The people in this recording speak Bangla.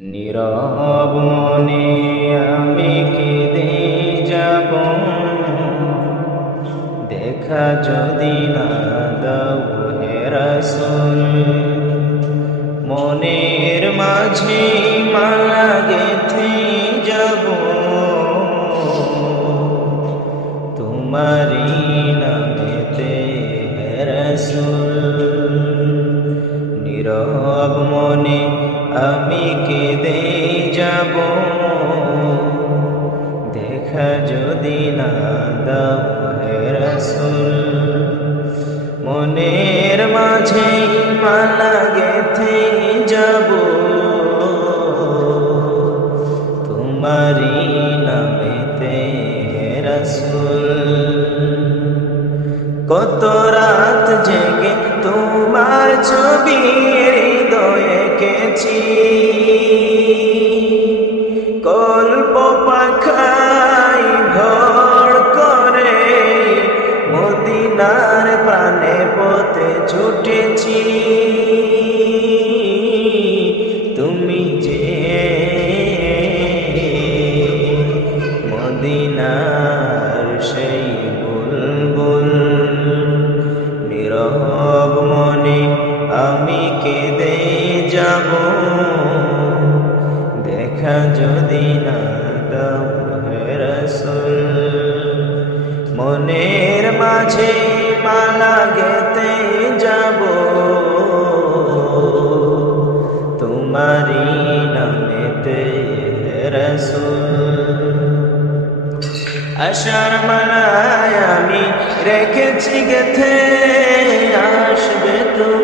নীরব মনে আমি কেঁদে যাব, দেখা যদি না দাও হে রাসূল। মনের মাঝে মালা গেঁথে যাব, তোমারি নামেতে হে রাসূল। নীরব মনে আমি কেঁদে যাব, দেখা যদি না দাও হে রাসূল। মনের মাঝে মালা গেঁথে যাব, তোমারি নামেতে হে রাসূল। কত রাত জেগে তোমার ছবি হৃদয়ে এঁকেছি, কল্প পাখাই ভর করে মদিনার প্রাণে পথে ছুটেছি। তুমি যে মদিনার সেই বুলবুল, নীরব মনে আমি কেঁদে যাব, দেখা যদি না দাও হে রাসূল। মনের মাঝে মালা গেঁথে যাব, তোমারি নামেতে হে রাসূল। আশার মালায় আমি রেখেছি গেঁথে, আসবে তুমি